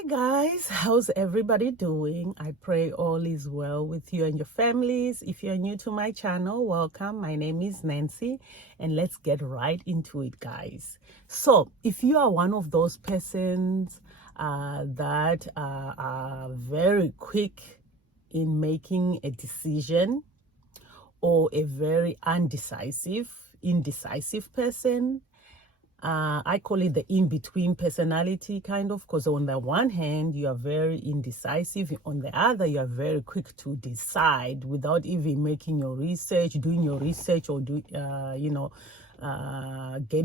Hi guys, how's everybody doing? I pray all is well with you and your families. If you're new to my channel, welcome. My name is Nancy and let's get right into it, guys. So if you are one of those persons that are very quick in making a decision, or a very indecisive person, I call it the in-between personality kind of, because on the one hand, you are very indecisive. On the other, you are very quick to decide without even making your research, doing your research, or getting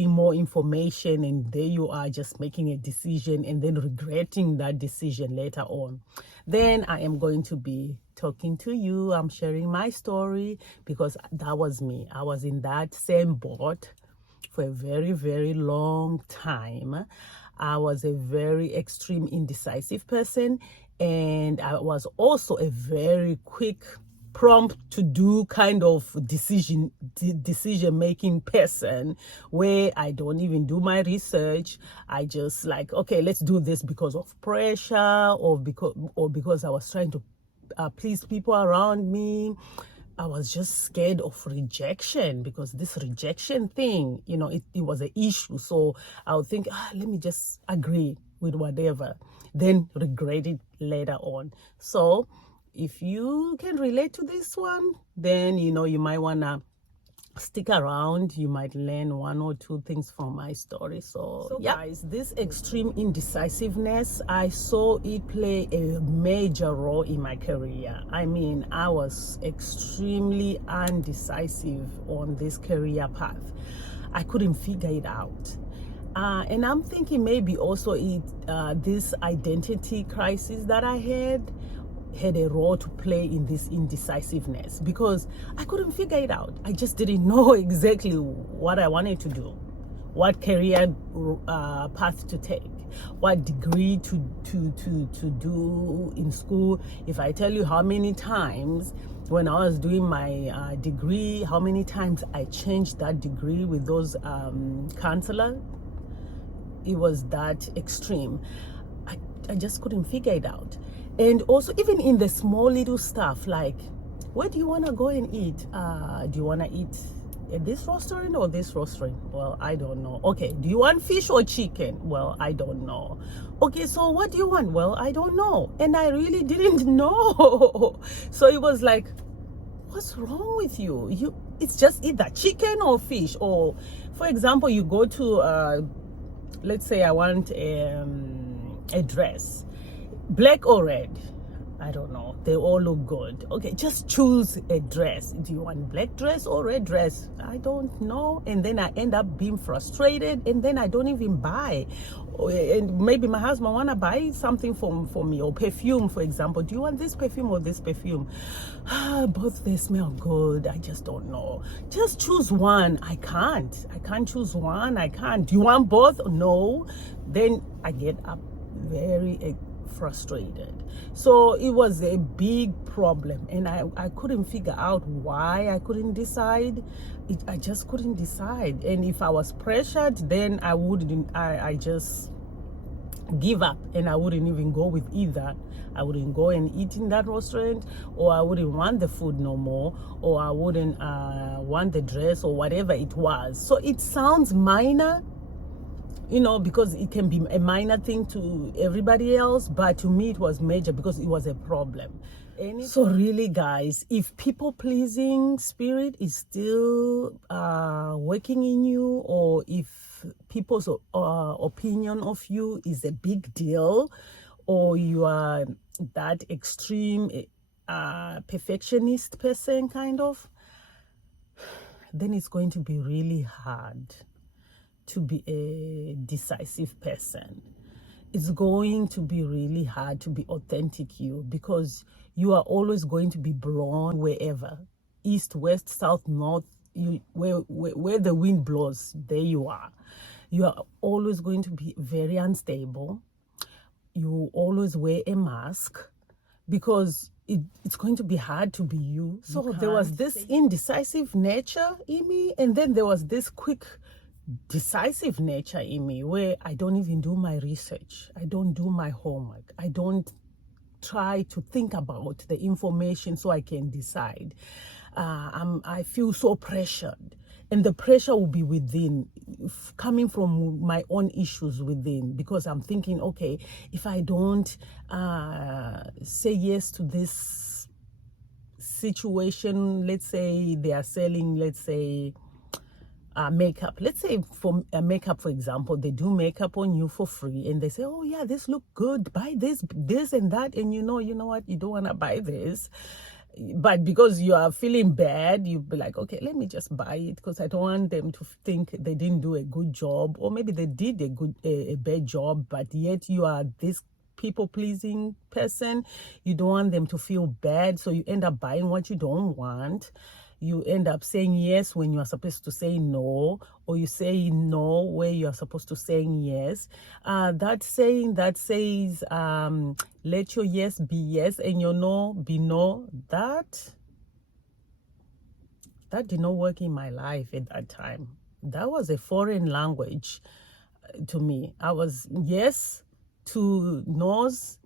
more information. And there you are just making a decision and then regretting that decision later on. Then I am going to be talking to you. I'm sharing my story because that was me. I was in that same boat for a very, very long time. I was a very extreme indecisive person, and I was also a very quick, prompt to do kind of decision making person, where I don't even do my research. I just like, okay, let's do this because of pressure, or because I was trying to please people around me. I was just scared of rejection, because this rejection thing, it was an issue. So I would think, let me just agree with whatever, then regret it later on. So if you can relate to this one, then, you might want to stick around. You might learn one or two things from my story. So yeah, guys, this extreme indecisiveness, I saw it play a major role in my career. I mean, I was extremely undecisive on this career path. I couldn't figure it out. And I'm thinking maybe also this identity crisis that I had a role to play in this indecisiveness, because I couldn't figure it out. I just didn't know exactly what I wanted to do, what career path to take, what degree to do in school. If I tell you how many times when I was doing my degree, how many times I changed that degree with those counselors, it was that extreme. I just couldn't figure it out. And also, even in the small little stuff, like, where do you want to go and eat? Do you want to eat at this restaurant or this restaurant? Well, I don't know. Okay, do you want fish or chicken? Well, I don't know. Okay, so what do you want? Well, I don't know. And I really didn't know. So it was like, what's wrong with you? It's just either chicken or fish. Or, for example, you go to, let's say I want a dress, black or red, I don't know, they all look good. Okay, just choose a dress. Do you want black dress or red dress? I don't know. And then I end up being frustrated, and then I don't even buy. And maybe my husband want to buy something for me, or perfume, for example. Do you want this perfume or this perfume? Both they smell good. I just don't know. Just choose one. I can't choose one. I can't. Do you want both? No. Then I get up very frustrated. So it was a big problem, and I couldn't figure out why I couldn't decide. I just couldn't decide. And if I was pressured, then I just give up, and I wouldn't even go with either. I wouldn't go and eat in that restaurant, or I wouldn't want the food no more, or I wouldn't want the dress, or whatever it was. So it sounds minor, because it can be a minor thing to everybody else, but to me it was major, because it was a problem. So really, guys, if people-pleasing spirit is still working in you, or if people's opinion of you is a big deal, or you are that extreme perfectionist person kind of, then it's going to be really hard to be a decisive person. It's going to be really hard to be authentic you, because you are always going to be blown wherever, east, west, south, north, where the wind blows, there you are. You are always going to be very unstable. You always wear a mask, because it's going to be hard to be you. So there was this indecisive nature in me, and then there was this quick decisive nature in me where I don't even do my research. I don't do my homework. I don't try to think about the information so I can decide. I feel so pressured, and the pressure will be within, coming from my own issues within, because I'm thinking, okay, if I don't say yes to this situation, let's say they are selling, let's say, makeup. Let's say for makeup, for example, they do makeup on you for free, and they say, "Oh yeah, this look good. Buy this and that." And you know what? You don't want to buy this, but because you are feeling bad, you be like, "Okay, let me just buy it because I don't want them to think they didn't do a good job, or maybe they did a bad job, but yet you are this." People pleasing person, you don't want them to feel bad, so you end up buying what you don't want. You end up saying yes when you are supposed to say no, or you say no where you are supposed to say yes. That saying that says, let your yes be yes and your no be no, that did not work in my life at that time. That was a foreign language to me. I was yes to no's.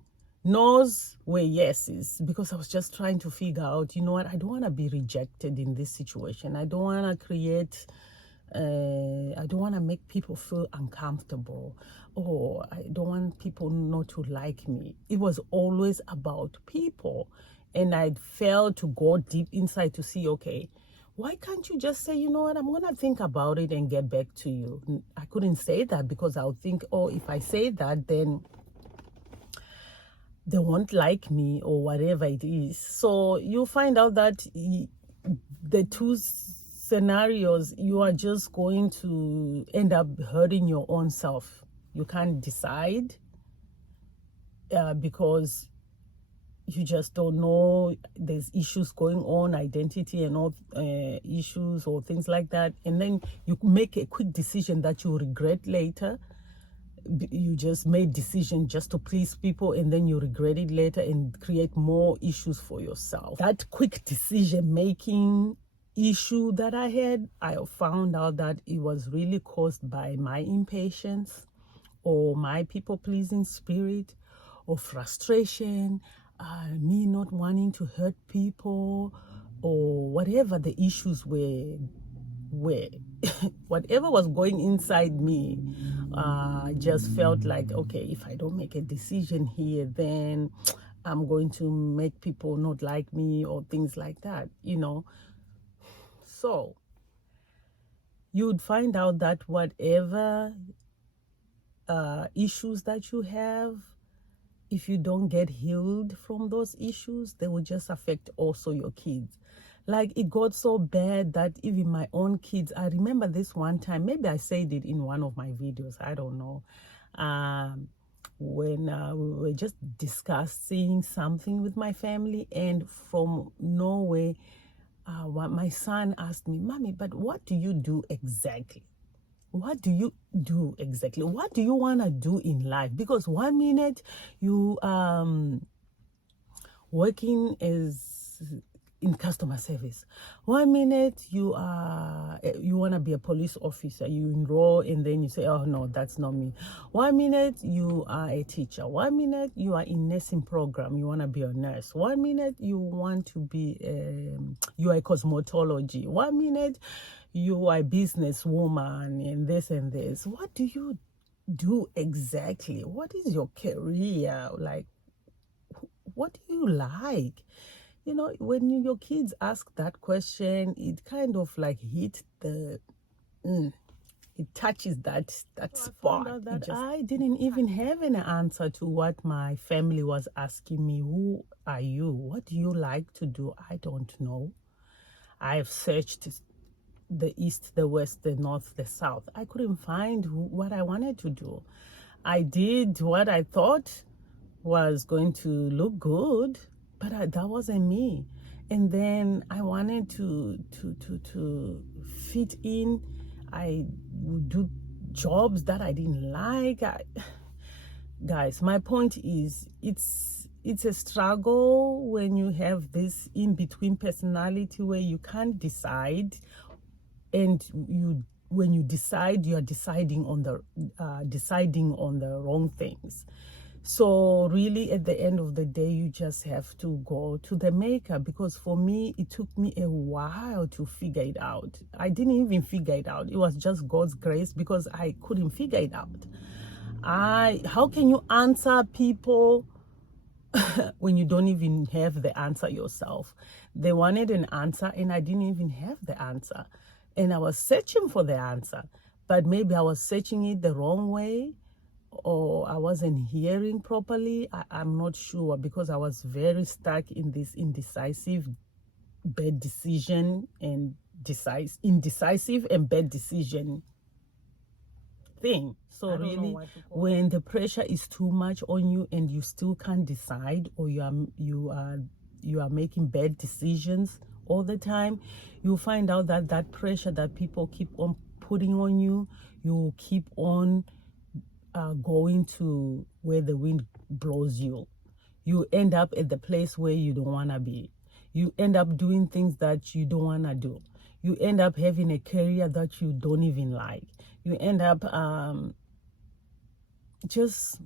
No's were yeses, because I was just trying to figure out, you know what, I don't want to be rejected in this situation. I don't want to create, I don't want to make people feel uncomfortable, or I don't want people not to like me. It was always about people. And I failed to go deep inside to see, okay, why can't you just say, you know what, I'm going to think about it and get back to you? I couldn't say that because I would think, oh, if I say that, then they won't like me or whatever it is. So you find out that the two scenarios, you are just going to end up hurting your own self. You can't decide because you just don't know. There's issues going on, identity and all issues or things like that. And then you make a quick decision that you regret later. You just made decision just to please people, and then you regret it later and create more issues for yourself. That quick decision making issue that I had, I found out that it was really caused by my impatience or my people pleasing spirit or frustration, me not wanting to hurt people, or whatever the issues were. Whatever was going inside me, just felt like, okay, if I don't make a decision here, then I'm going to make people not like me, or things like that, you know. So you'd find out that whatever issues that you have, if you don't get healed from those issues, they will just affect also your kids. Like, it got so bad that even my own kids, I remember this one time, maybe I said it in one of my videos, I don't know, when we were just discussing something with my family, and from nowhere, my son asked me, "Mommy, but what do you do exactly? What do you do exactly? What do you want to do in life? Because one minute you working as in customer service, one minute you want to be a police officer, you enroll, and then you say, oh no, that's not me. One minute you are a teacher, one minute you are in nursing program, you want to be a nurse, one minute you want to be you are a cosmetology, one minute you are a businesswoman, and this and this. What do you do exactly? What is your career like? What do you like? You know, when your kids ask that question, it kind of like hit the it touches that spot. I found out that I didn't even have an answer to what my family was asking me. Who are you? What do you like to do? I don't know. I've searched the east, the west, the north, the south. I couldn't find what I wanted to do. I did what I thought was going to look good, but that wasn't me. And then I wanted to fit in. I would do jobs that I didn't like. Guys, my point is, it's a struggle when you have this in-between personality where you can't decide, and you when you decide, you are deciding on the wrong things. So really, at the end of the day, you just have to go to the maker, because for me, it took me a while to figure it out. I didn't even figure it out. It was just God's grace, because I couldn't figure it out. How can you answer people when you don't even have the answer yourself? They wanted an answer and I didn't even have the answer. And I was searching for the answer, but maybe I was searching it the wrong way, or I wasn't hearing properly. I'm not sure, because I was very stuck in this indecisive bad decision and indecisive and bad decision thing. So really, when the pressure is too much on you and you still can't decide, or you are making bad decisions all the time, you find out that that pressure that people keep on putting on you, you keep on going to where the wind blows you. You end up at the place where you don't want to be. You end up doing things that you don't want to do. You end up having a career that you don't even like. You end up just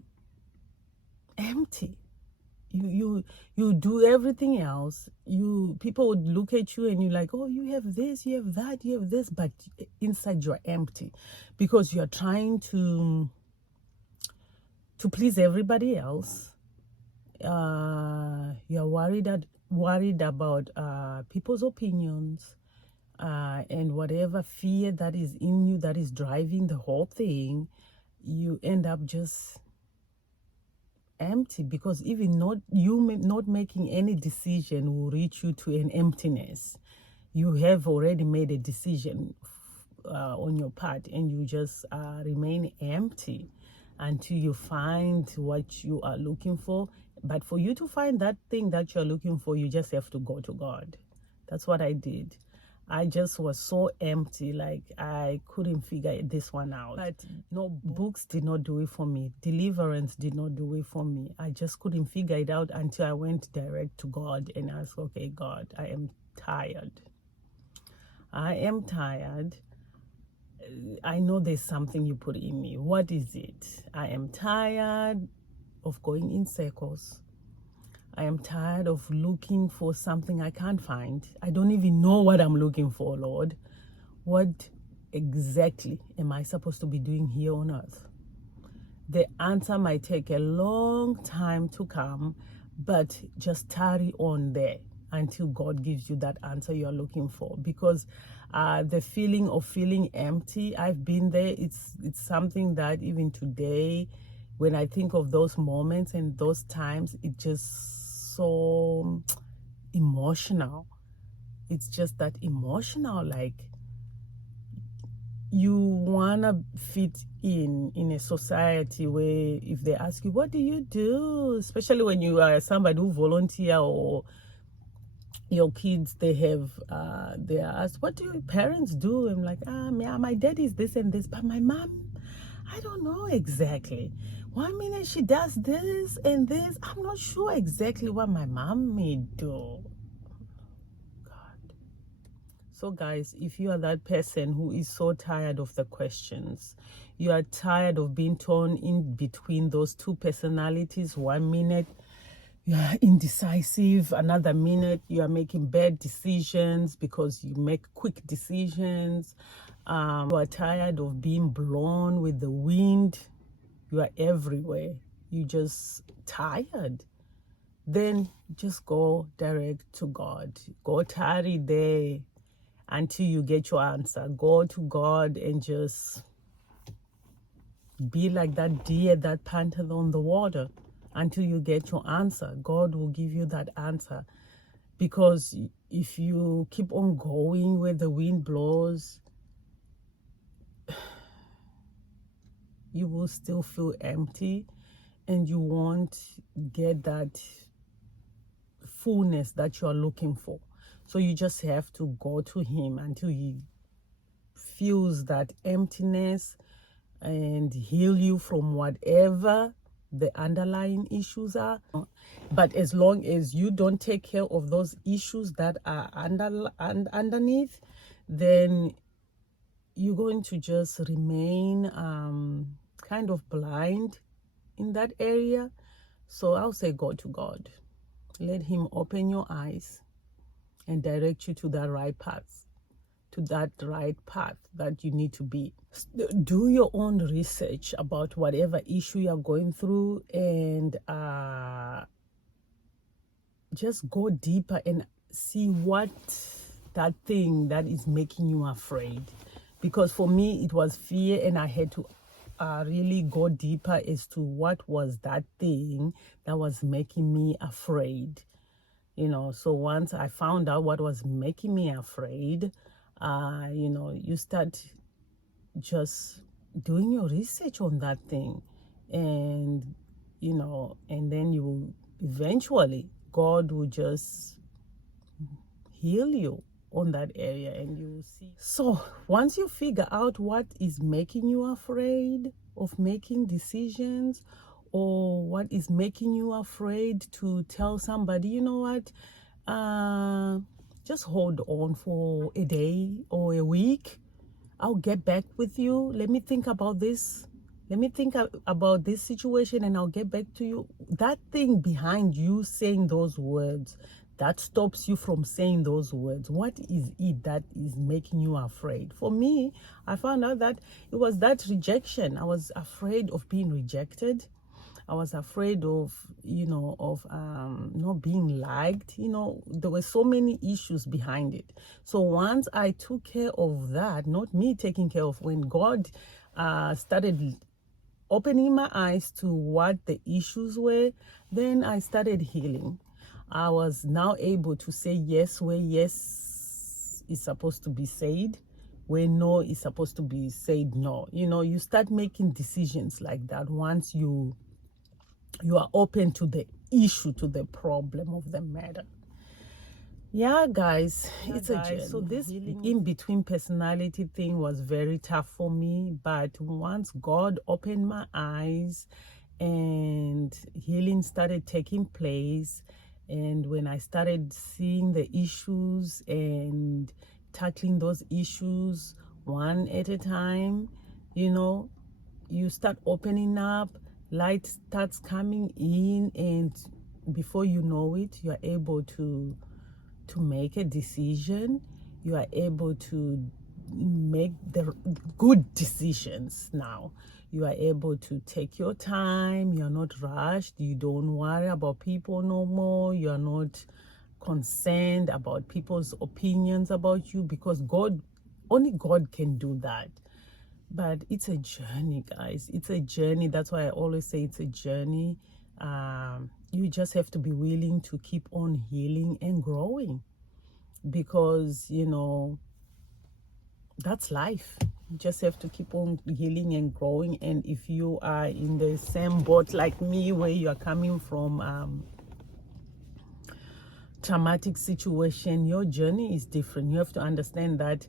empty. You do everything else. People would look at you and you're like, oh, you have this, you have that, you have this, but inside you're empty, because you're trying to please everybody else. You're worried about people's opinions, and whatever fear that is in you that is driving the whole thing. You end up just empty, because even not making any decision will reach you to an emptiness. You have already made a decision on your part, and you just remain empty until you find what you are looking for. But for you to find that thing that you're looking for, you just have to go to God. That's what I did. I just was so empty, like I couldn't figure this one out. But no, books did not do it for me. Deliverance did not do it for me. I just couldn't figure it out until I went direct to God and asked, okay, God, I am tired. I am tired. I know there's something you put in me. What is it? I am tired of going in circles. I am tired of looking for something I can't find. I don't even know what I'm looking for, Lord. What exactly am I supposed to be doing here on earth? The answer might take a long time to come, but just tarry on there until God gives you that answer you're looking for. Because the feeling of feeling empty, I've been there. It's something that even today, when I think of those moments and those times, it just so emotional. It's just that emotional, like you wanna fit in a society where if they ask you, what do you do, especially when you are somebody who volunteer, or your kids, they are asked, what do your parents do? I'm like, yeah, my dad is this and this, but my mom, I don't know exactly. 1 minute she does this and this. I'm not sure exactly what my mom may do. God. So guys, if you are that person who is so tired of the questions, you are tired of being torn in between those two personalities. 1 minute you are indecisive, another minute you are making bad decisions because you make quick decisions. You are tired of being blown with the wind. You are everywhere. You just tired. Then just go direct to God. Go tarry there until you get your answer. Go to God and just be like that deer that panted on the water until you get your answer. God will give you that answer. Because if you keep on going where the wind blows, you will still feel empty and you won't get that fullness that you are looking for. So you just have to go to him until he feels that emptiness and heal you from whatever the underlying issues are. But as long as you don't take care of those issues that are underneath, then you're going to just remain kind of blind in that area. So I'll say go to God. Let him open your eyes and direct you to the right path, that you need to be. Do your own research about whatever issue you're going through, and just go deeper and see what that thing that is making you afraid. Because for me, it was fear, and I had to really go deeper as to what was that thing that was making me afraid. So once I found out what was making me afraid, you start just doing your research on that thing, and and then you eventually, God will just heal you on that area, and you will see. So once you figure out what is making you afraid of making decisions, or what is making you afraid to tell somebody, you know what, just hold on for a day or a week. I'll get back with you. Let me think about this. Let me think about this situation, and I'll get back to you. That thing behind you saying those words, that stops you from saying those words. What is it that is making you afraid? For me, I found out that it was that rejection. I was afraid of being rejected. I was afraid of, not being liked. There were so many issues behind it. So once I took care of that, not me taking care of, when God started opening my eyes to what the issues were, then I started healing. I was now able to say yes where yes is supposed to be said, where no is supposed to be said no. You start making decisions like that once you are open to the issue, to the problem of the matter. Yeah, guys, it's a journey. So this in-between personality thing was very tough for me, but once God opened my eyes and healing started taking place, and when I started seeing the issues and tackling those issues one at a time, you start opening up, light starts coming in, and before you know it, you are able to make a decision. You are able to make the good decisions now. You are able to take your time. You're not rushed. You don't worry about people no more. You're not concerned about people's opinions about you, because only God can do that. But it's a journey, guys. It's a journey. That's why I always say it's a journey. You just have to be willing to keep on healing and growing, because that's life. You just have to keep on healing and growing. And if you are in the same boat like me, where you are coming from traumatic situation, your journey is different. You have to understand that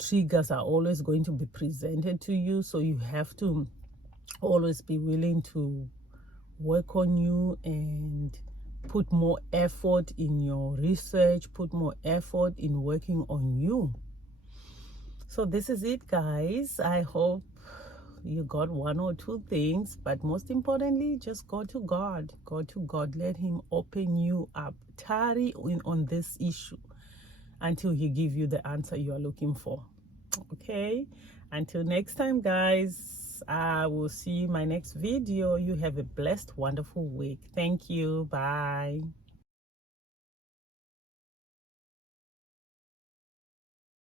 triggers are always going to be presented to you, so you have to always be willing to work on you and put more effort in your research, put more effort in working on you. So this is it, guys. I hope you got one or two things, but most importantly, just go to God. Go to God. Let him open you up. Tarry on this issue until he give you the answer you are looking for. Okay, until next time, guys, I will see you in my next video. You have a blessed, wonderful week. Thank you. Bye.